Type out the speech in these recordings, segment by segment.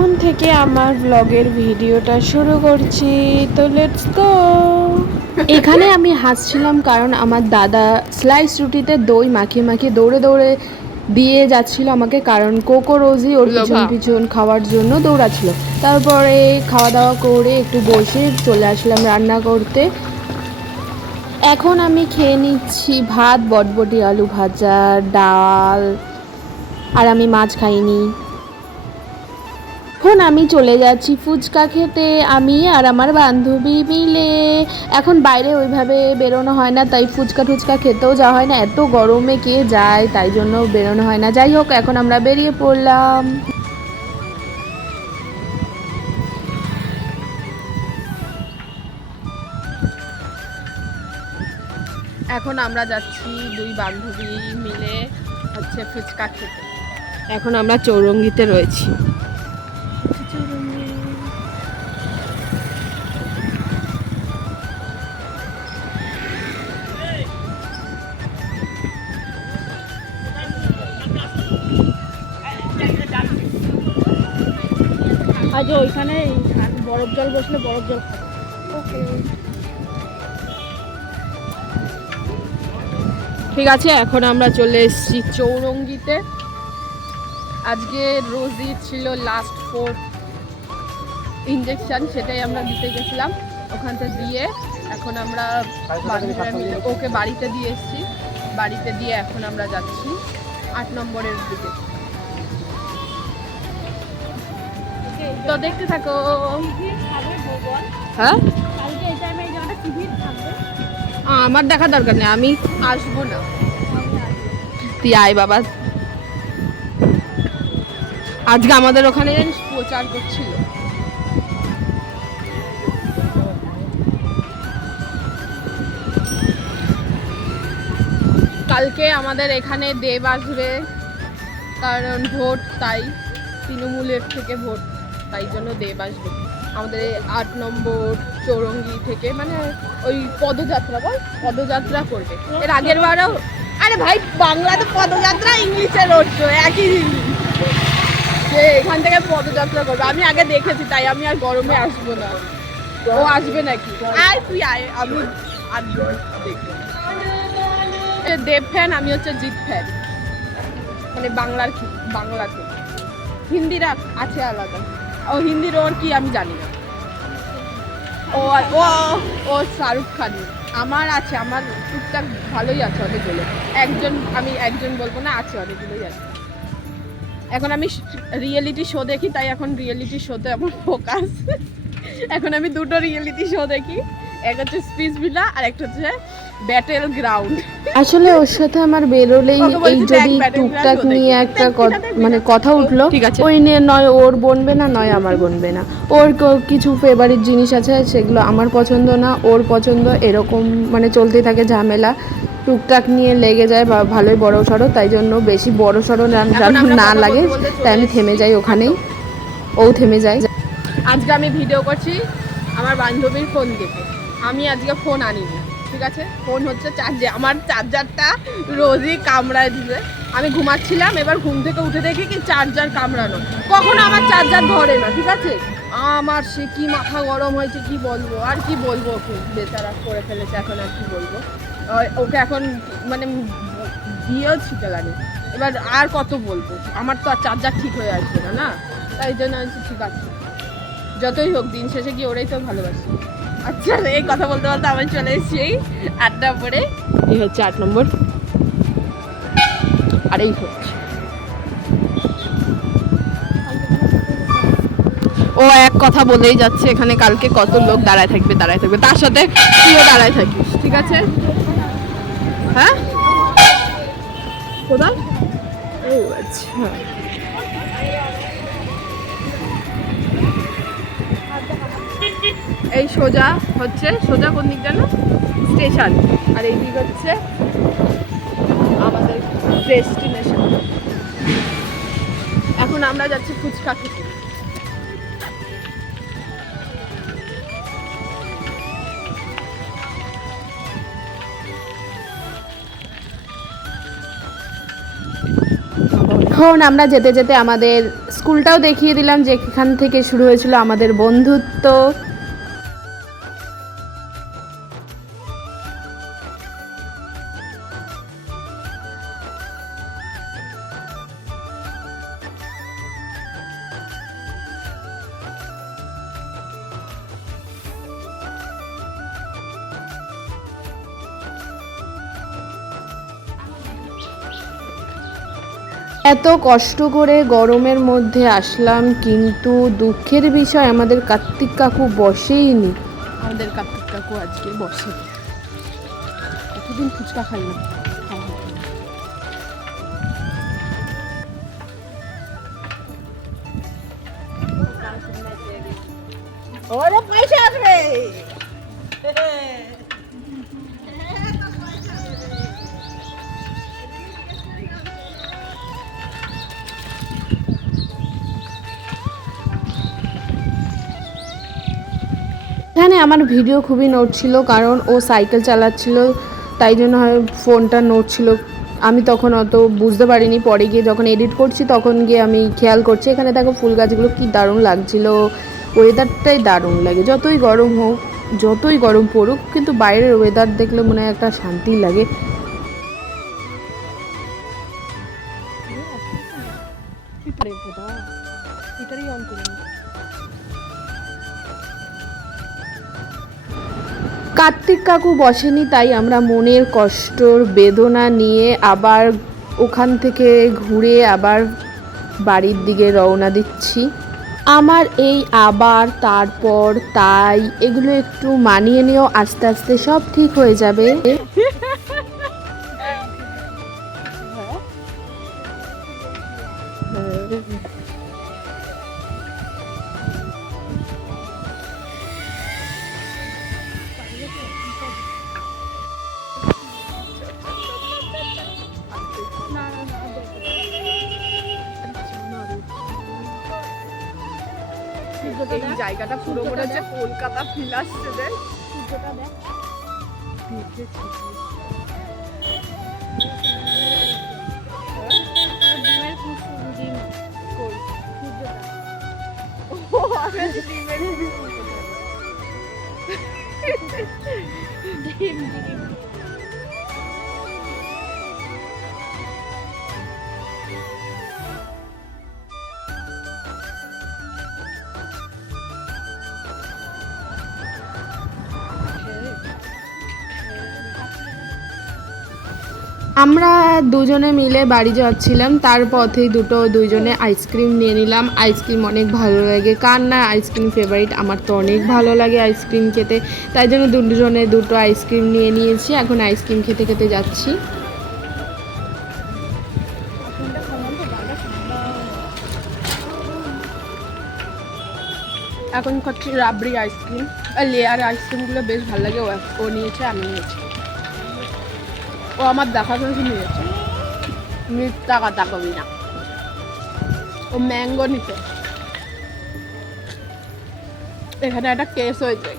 এখন থেকে আমার ব্লগের ভিডিওটা শুরু করছি, তো লেটস গো। এখানে আমি হাসছিলাম কারণ আমার দাদা স্লাইস রুটিতে দই মাখিয়ে মাখিয়ে দৌড়ে দৌড়ে দিয়ে যাচ্ছিল আমাকে, কারণ কোকো রোজই ওর পিছন পিছন খাওয়ার জন্য দৌড়াচ্ছিল। তারপরে খাওয়া দাওয়া করে একটু বসে চলে আসলাম রান্না করতে। এখন আমি খেয়ে নিচ্ছি ভাত, বটবটি আলু ভাজা, ডাল, আর আমি মাছ খাইনি। এখন আমি চলে যাচ্ছি ফুচকা খেতে, আমি আর আমার বান্ধবী মিলে। এখন বাইরে ওইভাবে বেরোনো হয় না, তাই ফুচকা টুচকা খেতেও যাওয়া হয় না, এত গরমে কে যায়, তাই জন্য বেরোনো হয় না। যাই হোক, এখন আমরা বেরিয়ে পড়লাম। এখন আমরা যাচ্ছি দুই বান্ধবী মিলে হচ্ছে ফুচকা খেতে। এখন আমরা চৌরঙ্গিতে রয়েছি। আজ ওইখানে বরফ জল বসলে বরফ জল খাবো। ওকে, ঠিক আছে। এখন আমরা চলে এসেছি চৌরঙ্গিতে। আজকে রোজই ছিল লাস্ট 4th ইঞ্জেকশন, সেটাই আমরা দিতে গেছিলাম। ওখানটা দিয়ে এখন আমরা বান্ধবীরা মিলে ওকে বাড়িতে দিয়ে এসেছি। বাড়িতে দিয়ে এখন আমরা যাচ্ছি 8 নম্বরের দিকে। তো দেখতে থাকো। হ্যাঁ, আমার দেখা দরকার নেই, আমি আসবো না। তুই আয় বাবা। আজকে আমাদের ওখানে প্রচার করছিল। কালকে আমাদের এখানে দেব আসবে, কারণ ভোট, তাই তৃণমূলের থেকে ভোট, তাই জন্য দেব আসবে আমাদের 8 নম্বর চৌরঙ্গি থেকে। মানে ওই পদযাত্রা, পদযাত্রা করবে। এর আগের বারও, আরে ভাই বাংলাতে পদযাত্রা, ইংলিশে রোড শো, একই জিনিস। যে এখান থেকে পদযাত্রা করবে, আমি আগে দেখেছি, তাই আমি আর গরমে আসবো না। ও আসবে নাকি? আয় তুই আয়, আমি আর দেখবো। দেব ফ্যান, আমি হচ্ছে জিৎ ফ্যান। মানে বাংলাতে হিন্দিরা আছে আলাদা। ও হিন্দির ওর কি আমি জানি না। ও ও ও শাহরুখ খান আমার আছে, আমার টুকটাক ভালোই আছে অনেকগুলো। আমি একজন বলবো না, আছে অনেকগুলোই আছে। এখন আমি রিয়েলিটি শো দেখি, তাই এখন রিয়েলিটি শোতে আমার ফোকাস। এখন আমি দুটো রিয়েলিটি শো দেখি, এক হচ্ছে স্পিচ ভিলা আর একটা হচ্ছে ব্যাটেল গ্রাউন্ড। আসলে ওর সাথে আমার বেরোলেই এই যদি টুকটাক নিয়ে একটা মানে কথা উঠলো, ওই নিয়ে নয় ওর বনবে না, নয় আমার বনবে না। ওর কিছু ফেভারিট জিনিস আছে, সেগুলো আমার পছন্দ না, ওর পছন্দ, এরকম মানে চলতেই থাকে ঝামেলা। টুকটাক নিয়ে লেগে যায় বা ভালোই বড় সড়ো, তাই জন্য বেশি বড় সড়ো না লাগে, তাই আমি থেমে যাই ওখানেই, ও থেমে যায়। আজকে আমি ভিডিও করছি আমার বান্ধবীর ফোন দেখে। আমি আজকে ফোন আনিনি, ঠিক আছে? ফোন হচ্ছে চার্জে, আমার চার্জারটা রোজই কামড়ায় দিবে। আমি ঘুমাচ্ছিলাম, এবার ঘুম থেকে উঠে দেখি কি চার্জার কামড়ানো। কখনো আমার চার্জার ধরে না, ঠিক আছে? আমার সে কি মাথা গরম হয়েছে, কি বলবো আর কি বলবো। ওকে বেচারা করে ফেলেছে, এখন আর কি বলবো। ওকে এখন মানে দিয়েও ছিটে লাগে। এবার আর কত বলবো, আমার তো আর চার্জার ঠিক হয়ে আসবে না, না? তাই জন্য আমি ঠিক আছে, যতই হোক দিন শেষে কি ওরাই তো ভালোবাসি। আচ্ছা, এই কথা বলতে বলতে আমি চলে এসেছি 8 নম্বরে। এই হচ্ছে 8 নম্বর, আর এই হচ্ছে ও এক কথা বলেই যাচ্ছে এখানে কালকে কত লোক দাঁড়ায় থাকবে, তার সাথে তুইও দাঁড়ায় থাকিস, ঠিক আছে? হ্যাঁ, কোথায়? ও আচ্ছা, এই সোজা কোন দিক জানো? স্টেশন। আর এই দিক হচ্ছে আমাদের ডেস্টিনেশন। এখন আমরা যাচ্ছি ফুচকা খেতে। এখন আমরা যেতে যেতে আমাদের স্কুলটাও দেখিয়ে দিলাম, যেখান থেকে শুরু হয়েছিল আমাদের বন্ধুত্ব। এত কষ্ট করে গরমের মধ্যে আসলাম, কিন্তু দুঃখের বিষয় আমাদের কার্তিক কাকু বসেইনি। আমাদের কার্তিক কাকু আজকে বসে, কতদিন ফুচকা খাই না। ওরে পয়সা আসবে। এখানে আমার ভিডিও খুবই নড়ছিল, কারণ ও সাইকেল চালাচ্ছিল, তাই জন্য হয় ফোনটা নড়ছিল। আমি তখন অত বুঝতে পারিনি, পরে গিয়ে যখন এডিট করছি তখন গিয়ে আমি খেয়াল করছি। এখানে দেখো ফুল গাছগুলো কি দারুণ লাগছিল, ওয়েদারটাই দারুণ লাগে। যতই গরম হোক, যতই গরম পড়ুক, কিন্তু বাইরের ওয়েদার দেখলে মনে হয় একটা শান্তি লাগে। কার্তিক কাকু বসেনি, তাই আমরা মনের কষ্টর বেদনা নিয়ে আবার ওখান থেকে ঘুরে আবার বাড়ির দিকে রওনা দিচ্ছি। আমার এই আবার তারপর তাই এগুলো একটু মানিয়ে নিয়েও আস্তে আস্তে সব ঠিক হয়ে যাবে। এই জায়গাটা পুরো মনে হচ্ছে কলকাতা ফিল আসছে রে। সূর্যটা দেখ। ডিমের ডিম কই সূর্যটা। ও আমি ডিমের ডিম ডিম। আমরা দুজনে মিলে বাড়ি যাচ্ছিলাম, তার পথেই দুজনে আইসক্রিম নিয়ে নিলাম। আইসক্রিম অনেক ভালো লাগে, কার না আইসক্রিম ফেভারিট? আমার তো অনেক ভালো লাগে আইসক্রিম খেতে, তাই জন্য দুজনে দুটো আইসক্রিম নিয়ে নিয়েছি। এখন আইসক্রিম খেতে খেতে যাচ্ছি। এখন খাচ্ছি রাবড়ি আইসক্রিম, আর লেয়ার আইসক্রিমগুলো বেশ ভালো লাগে। ও নিয়েছে, আমি নিয়েছি। ও আমার দেখাশোনা নিয়েছে, টাকা তাকাবি না। ও ম্যাঙ্গো নিতে। এখানে একটা কেস হয়েছে,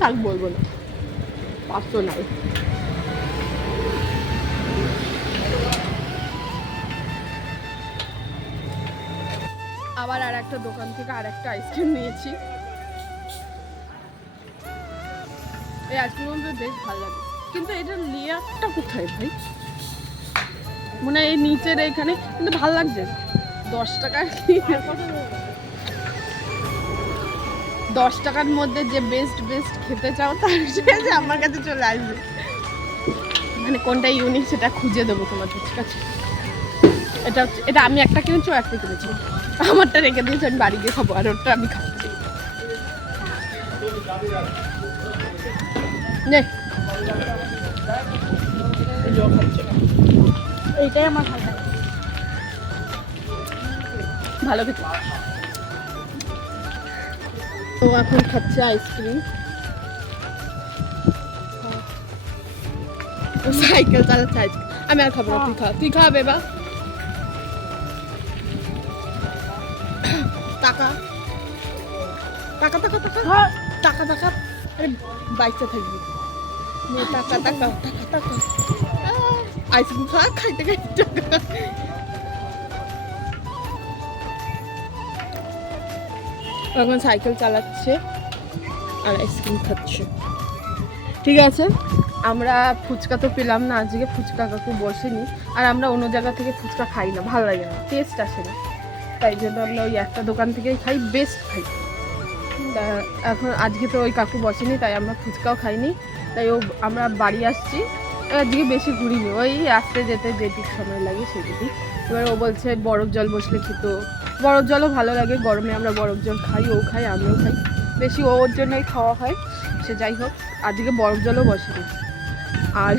থাক বলবো না, 500 নাই। আবার আর একটা দোকান থেকে আর একটা আইসক্রিম নিয়েছি। এই আইসক্রিমগুলো বেশ ভালো লাগে, কিন্তু এটা লেয়ারটা কোথায় ভাই? মনে হয় এই নিচের এইখানে, কিন্তু ভালো লাগছে। 10 টাকা, 10 টাকার মধ্যে যে বেস্ট খেতে চাও তার যে আমার কাছে চলে আসবে। মানে কোনটা ইউনিক সেটা খুঁজে দেবো তোমাদের, ঠিক আছে? এটা আমি একটা কিনেছি, ও একটা কিনেছি। আমারটা রেখে দিয়েছি, আমি বাড়ি গিয়ে খাবো, আর ওটা আমি খাচ্ছি। নে, এইটাই আমার ভালো লাগে। ভালো খেতে। ও এখন খাচ্ছে আইসক্রিম। ও সাইকেল চালাচ্ছে আইসক্রিম। আমি আর খাবো না, তুই খাবে বা টাকা টাকা টাকা টাকা টাকা টাকা। আরে বাইকটা থাকবি, টাকা টাকা টাকা টাকা আইসক্রিম খাওয়া খাইতে খাইতে টাকা। এখন সাইকেল চালাচ্ছে আর আইসক্রিম খাচ্ছে। ঠিক আছে, আমরা ফুচকা তো পেলাম না আজকে, ফুচকা কাকু বসেনি, আর আমরা অন্য জায়গা থেকে ফুচকা খাই না, ভালো লাগে না, টেস্ট আসে না, তাই জন্য আমরা ওই একটা দোকান থেকেই খাই, বেস্ট খাই। তা এখন আজকে তো ওই কাকু বসেনি, তাই আমরা ফুচকাও খাইনি, তাই আমরা বাড়ি আসছি। আজকে বেশি ঘুরিনি, ওই আসতে যেতে যেদিক সময় লাগে সেদিকই। এবার ও বলছে বরফ জল বসলে খেত, বরফ জলও ভালো লাগে, গরমে আমরা বরফ জল খাই, ও খাই আমিও খাই, বেশি ওর জন্যই খাওয়া হয়। সে যাই হোক, আজকে বরফ জলও বসেনি। আর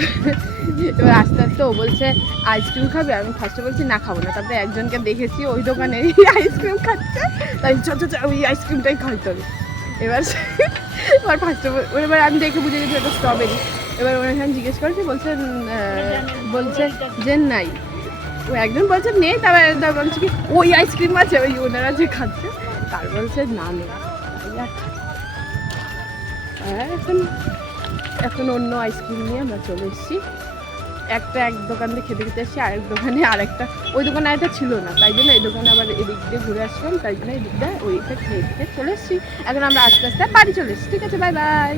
এবার আস্তে আস্তে ও বলছে আইসক্রিম খাবে, আমি ফার্স্টে বলছি না খাবো না, তারপরে একজনকে দেখেছি ওই দোকানে আইসক্রিম খাচ্ছে, তাই ওই আইসক্রিমটাই খাইতে হবে। এবার ফার্স্টে এবার আমি দেখে বুঝে গেছি এটা স্ট্রবেরি। এবার ওখানে জিজ্ঞেস করেছি, বলছে যে নাই, ও একজন বলছে নেই, তারপর বলছে কি ওই আইসক্রিম আছে, ওই ওনারা যে খাচ্ছে, তার বলছে না নেই। এখন অন্য আইসক্রিম নিয়ে আমরা চলে এসেছি। এক দোকান দিয়ে খেতে খেতে এসেছি, আরেক দোকানে আরেকটা, ওই দোকানে আরেকটা ছিল না, তাই জন্য এই দোকানে আবার এদিক দিয়ে ঘুরে আসলাম, তাই জন্য এই দিকটা ওইটা খেয়ে চলে এসেছি। এখন আমরা আস্তে আস্তে বাড়ি চলে এসেছি। ঠিক আছে, বাই বাই।